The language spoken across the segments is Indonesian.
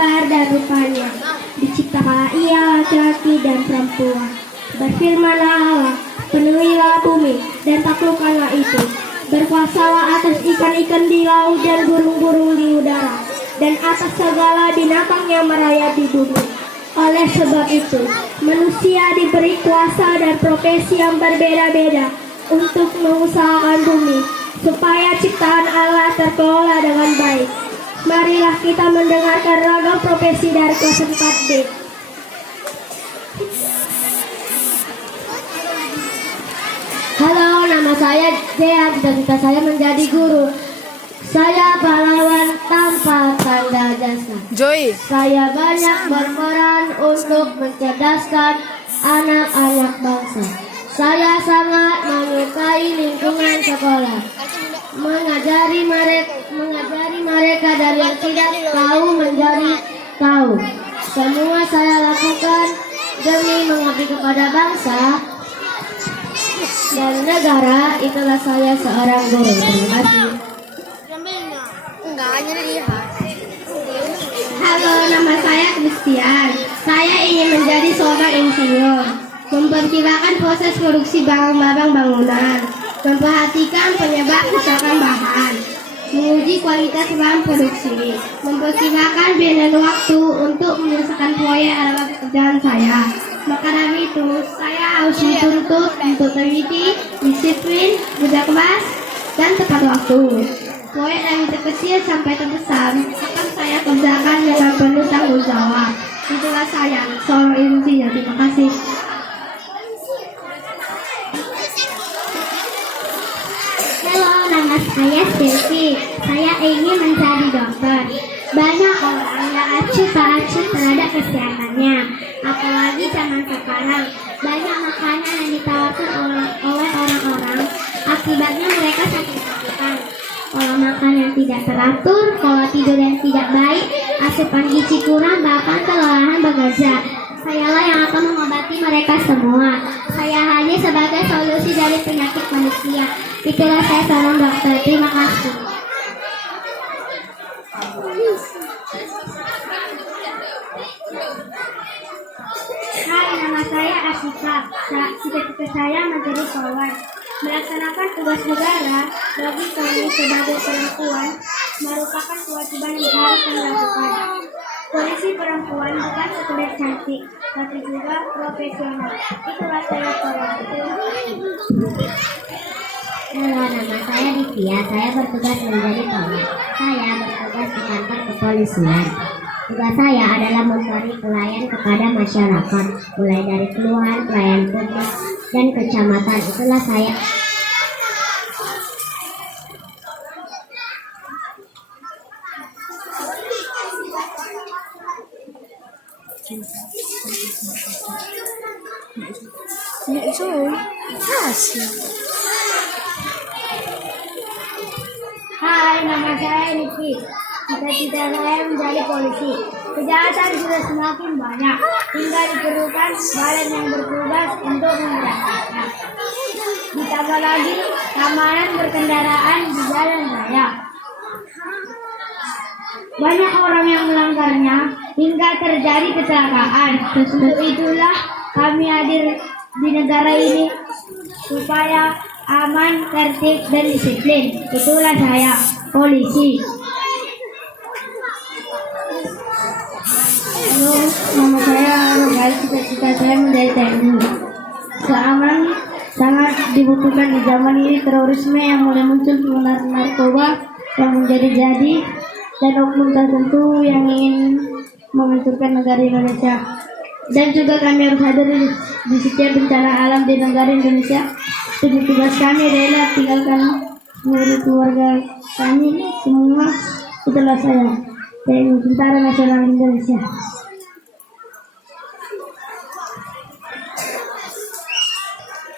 gambar dan rupanya. Diciptakan ia laki-laki dan perempuan. Berfirmanlah Allah, penuhilah bumi dan taklukkanlah itu. Berkuasalah atas ikan-ikan di laut dan burung-burung di udara, dan atas segala binatang yang merayap di bumi. Oleh sebab itu, manusia diberi kuasa dan profesi yang berbeda-beda untuk mengusahakan bumi, supaya ciptaan Allah terkelola dengan baik. Marilah kita mendengarkan ragam profesi dari kelas 4B. Halo, nama saya Dea, cita-cita saya menjadi guru. Saya pahlawan tanpa tanda jasa. Joy. Saya banyak berperan untuk mencerdaskan anak-anak bangsa. Saya sangat menyukai lingkungan sekolah. Mengajari mereka dari yang tidak tahu menjadi tahu. Semua saya lakukan demi mengabdi kepada bangsa dan negara. Itulah saya seorang guru. Terima kasih. Halo, nama saya Christian. Saya ingin menjadi seorang insinyur, memperkirakan proses produksi barang-barang bangunan, memperhatikan penyebab kerusakan bahan, menguji kualitas bahan produksi, memperkirakan biaya dan waktu untuk menyelesaikan proyek adalah pekerjaan saya. Maka dari itu, saya harus dituntut untuk teliti, disiplin, kerja keras, dan tepat waktu. Proyek dari terkecil sampai terbesar akan saya kerjakan dengan penuh tanggung jawab. Itulah saya, seorang insinyur. Terima kasih. Halo, nama saya Steffi. Saya ingin menjadi dokter. Banyak orang yang acuh terhadap kesehatannya, apalagi zaman sekarang. Banyak makanan yang ditawarkan oleh orang-orang, akibatnya mereka sakit sakitan. Pola makan yang tidak teratur, pola tidur yang tidak baik, asupan gizi kurang, bahkan kelelahan bekerja. Sayalah yang akan mengobati mereka semua. Saya hanya sebagai solusi dari penyakit manusia. Itulah saya seorang dokter. Terima kasih. Hai, nama saya Asika. Cita-cita saya menjadi polwan. Melaksanakan tugas negara bagi kami sebagai perempuan merupakan kewajiban yang harus dilakukan. Polisi perempuan bukan sekedar cantik, tapi juga profesional. Itulah saya polwan. Halo, nama saya Divya. Saya bertugas menjadi polwan. Saya bertugas di kantor kepolisian. Tugas saya adalah memberi pelayan kepada masyarakat, mulai dari kelurahan, pelayan publik, dan kecamatan. Itulah saya. Hai, nama saya Riki. Cita-cita saya menjadi polisi. Kejahatan sudah semakin banyak, hingga diperlukan badan yang bertugas untuk memberantasnya. Ditambah lagi keamanan berkendaraan di jalan raya. Banyak orang yang melanggarnya hingga terjadi kecelakaan. Untuk itulah kami hadir di negara ini supaya aman, tertib, dan disiplin. Itulah saya, polisi. Halo, nama saya Rogai. Cita-cita saya menjadi TNI. Keamanan sangat dibutuhkan di zaman ini. Terorisme yang mulai muncul, penggunaan narkoba yang menjadi-jadi, dan oknum tertentu yang ingin menghancurkan negara Indonesia. Dan juga kami harus hadir di setiap bencana alam di negara Indonesia. Jadi tugas kami adalah tinggalkan seluruh keluarga kami semua. Itulah saya, TNI Tentara Nasional Indonesia.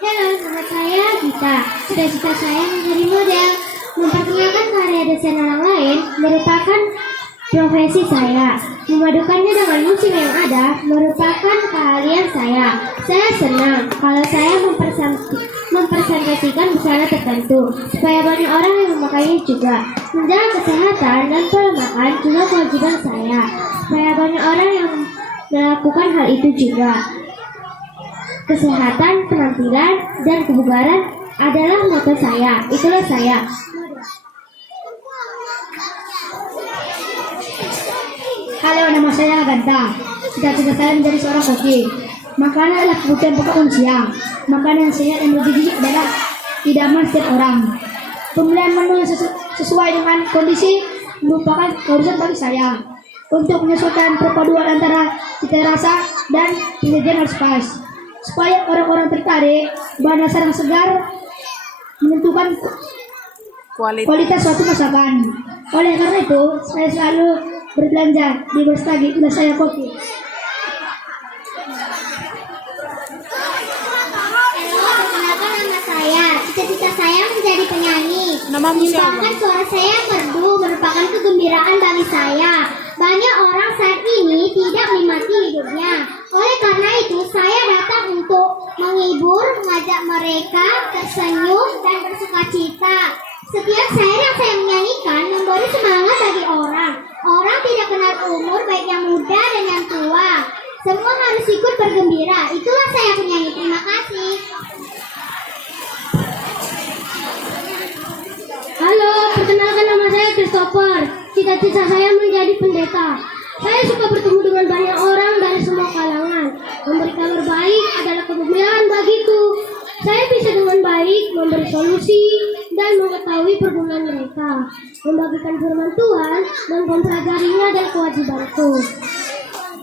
Halo, nama saya Gita. Cita-cita saya menjadi model. Memperkenalkan karya desain orang lain merupakan profesi saya. Memadukannya dengan musik yang ada merupakan keahlian saya. Saya senang kalau saya mempresentasikan busana tertentu supaya banyak orang yang memakainya juga. Menjaga kesehatan dan pola makan juga kewajiban saya supaya banyak orang yang melakukan hal itu juga. Kesehatan, penampilan, dan kebugaran adalah moto saya. Itulah saya. Halo, nama saya Ganta. Cita-cita saya menjadi seorang koki. Makanan adalah kebutuhan pokok manusia. Makanan yang sehat dan bergizi adalah idaman setiap orang. Pemilihan menu yang sesuai dengan kondisi merupakan keharusan bagi saya. Untuk menyesuaikan perpaduan antara cita rasa dan penyajian harus pas, supaya orang-orang tertarik. Bahan dasar yang segar menentukan kualitas suatu masakan. Oleh karena itu, saya selalu berbelanja di Berstagi. Itulah saya koki. Perkenalkan nama saya. Cita-cita saya menjadi penyanyi. Namamu siapa? Menyumbangkan suara saya merdu merupakan kegembiraan bagi saya. Banyak orang saat ini tidak menikmati hidupnya. Oleh karena itu, saya datang untuk menghibur, mengajak mereka tersenyum dan bersukacita. Setiap syair yang saya menyanyikan memberi semangat bagi orang. Orang tidak kenal umur, baik yang muda dan yang tua. Semua harus ikut bergembira. Itulah saya penyanyi. Terima kasih. Halo, perkenalkan nama saya Christopher. Cita-cita saya menjadi pendeta. Saya suka bertemu dengan banyak orang dari semua kalangan. Memberi kabar baik adalah kegembiraan bagiku. Saya bisa dengan baik memberi solusi dan mengetahui pergumulan mereka. Membagikan firman Tuhan dan mempelajarinya adalah kewajibanku.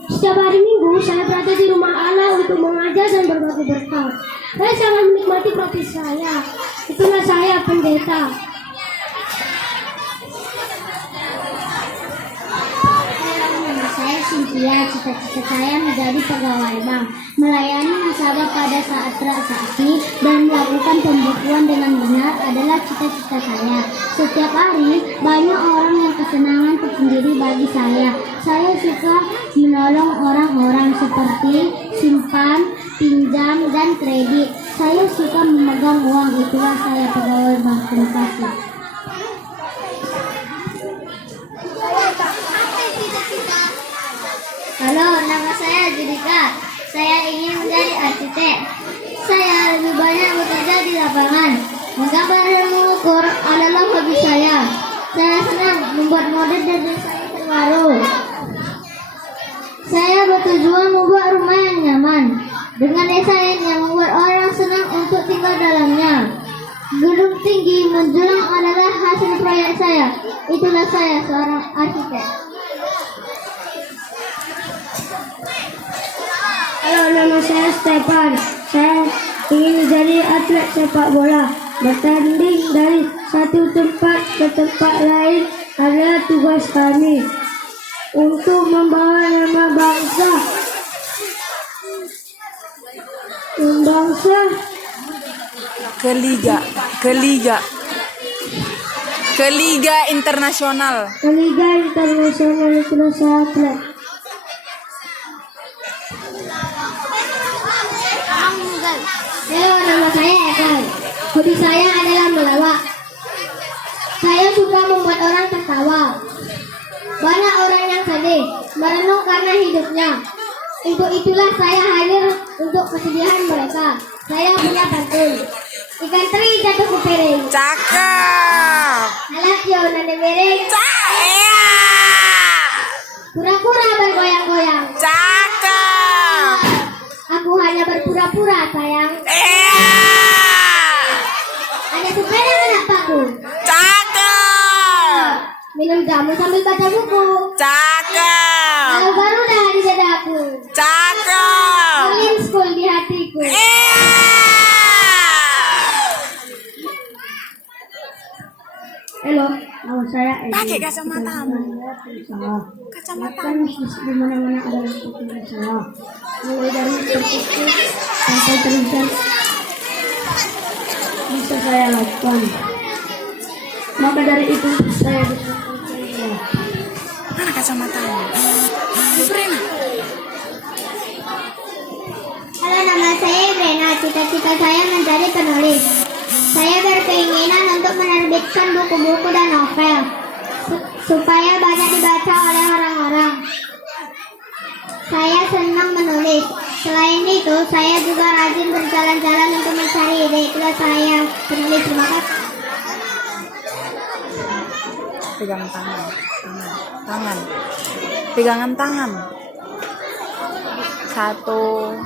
Setiap hari Minggu saya berada di rumah Allah untuk mengajar dan berbagi berkat. Saya sangat menikmati profesi saya. Itulah saya pendeta. Nama saya Cynthia. Cita-cita saya menjadi pegawai bank, melayani nasabah pada saat transaksi dan melakukan pembukuan dengan benar adalah cita-cita saya. Setiap hari banyak orang yang kesenangan tersendiri bagi saya. Saya suka menolong orang-orang seperti simpan, pinjam, dan kredit. Saya suka memegang uang. Itulah saya pegawai bank. Terima kasih. Halo, nama saya Judika. Saya ingin menjadi arsitek. Saya lebih banyak bekerja di lapangan. Menggambar dan mengukur adalah hobi saya. Saya senang membuat model dan desain terbaru. Saya bertujuan membuat rumah yang nyaman dengan desain yang membuat orang senang untuk tinggal dalamnya. Gedung tinggi menjulang adalah hasil proyek saya. Itulah saya, seorang arsitek. Halo, nama saya Stefan. Saya ingin menjadi atlet sepak bola. Bertanding dari satu tempat ke tempat lain adalah tugas kami untuk membawa nama bangsa ke liga internasional. ke Liga Internasional. Itulah saya atlet. Halo, nama saya Eka. Hobi saya adalah melawak. Saya suka membuat orang tertawa. Banyak orang yang sedih, merenung karena hidupnya. Untuk itulah saya hadir untuk kesedihan mereka. Saya punya pantun. Ikan teri jatuh ke piring. Cakep. Alat yo nade miring. Kura-kura bergoyang-goyang. Cakep. Aku hanya berpura-pura, sayang. Ada sepeda anak paku. Cakep. Minum jamu sambil baca buku. Cakep. Kalau baru dah di dadaku. Cakep. Angin school di hatiku. Halo, nama saya Edi. Pakai kacamatamu. Salah. Kacamata. Kan di mana-mana adalah seperti salah. Mulai dari tertutup sampai terlihat bisa saya lakukan. Maka dari itu saya bisa bekerja. Mana kacamatamu? Brena. Halo, nama saya Brena. Cita-cita saya menjadi penulis. Saya berkeinginan untuk menerbitkan buku-buku dan novel supaya banyak dibaca oleh orang-orang. itu, saya juga rajin berjalan-jalan untuk mencari ide. Itulah saya penulis. Terima kasih. Pegang tangan. Tangan. Pegangan tangan. 1,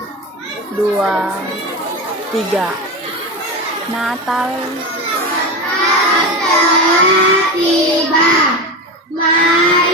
2, 3. Natal. Tiba, mari